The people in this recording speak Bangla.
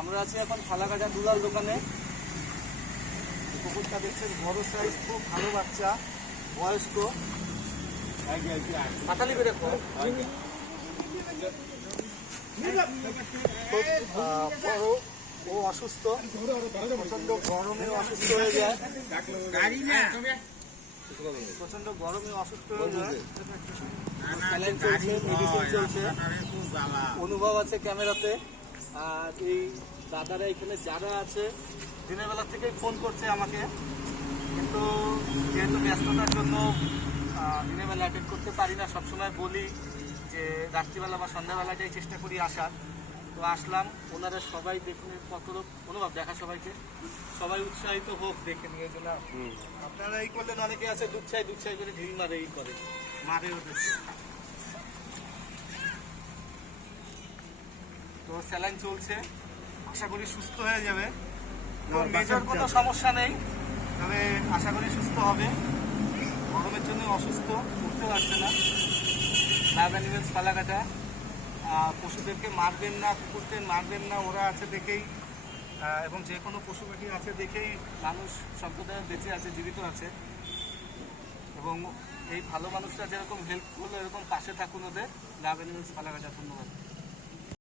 আমরা আছি এখন ফালাকাটা দুলাল দোকানে। কুকুরটা দেখছেন বড় সাইজ, খুব ভালো বাচ্চা, বয়স্ক, পাতালি করে বড় ও অসুস্থ, প্রচন্ড গরমে অসুস্থ হয়ে যায়, প্রচন্ড গরমে অসুস্থ হয়ে যায়। স্যালাইন চলছে, মেডিসিন চলছে, অনুভব আছে ক্যামেরাতে। আর এই দাদারা এখানে যারা আছে দিনের বেলা থেকেই ফোন করছে আমাকে, কিন্তু যেহেতু ব্যস্ততার জন্য দিনের বেলা অ্যাটেন্ড করতে পারি না। সবসময় বলি যে রাত্রিবেলা বা সন্ধ্যাবেলাটাই চেষ্টা করি আসার। তো আসলাম, ওনারা সবাই দেখুন কত অনুভব দেখা, সবাইকে সবাই উৎসাহিত হোক দেখে নিয়ে জন্য। আপনারা এই করলেন, অনেকে আছে দুধ চাই করে ঢিল মারে, এই করে মারে ওদের। তো স্যালাইন চলছে, আশা করি সুস্থ হয়ে যাবে। মেজর কোনো সমস্যা নেই, তবে আশা করি সুস্থ হবে। গরমের জন্য অসুস্থ, উঠতে পারছে না। লাভ অ্যানিমেলস ফালাকাটা। পশুদেরকে মারবেন না, কুকুরদের মারবেন না, ওরা আছে দেখেই এবং যে কোনো পশু পাখি আছে দেখেই মানুষ সম্প্রদায় বেঁচে আছে, জীবিত আছে। এবং এই ভালো মানুষরা যেরকম হেল্প করলো, এরকম পাশে থাকুন ওদের। লাভ অ্যানিমেলস ফালাকাটা। ধন্যবাদ।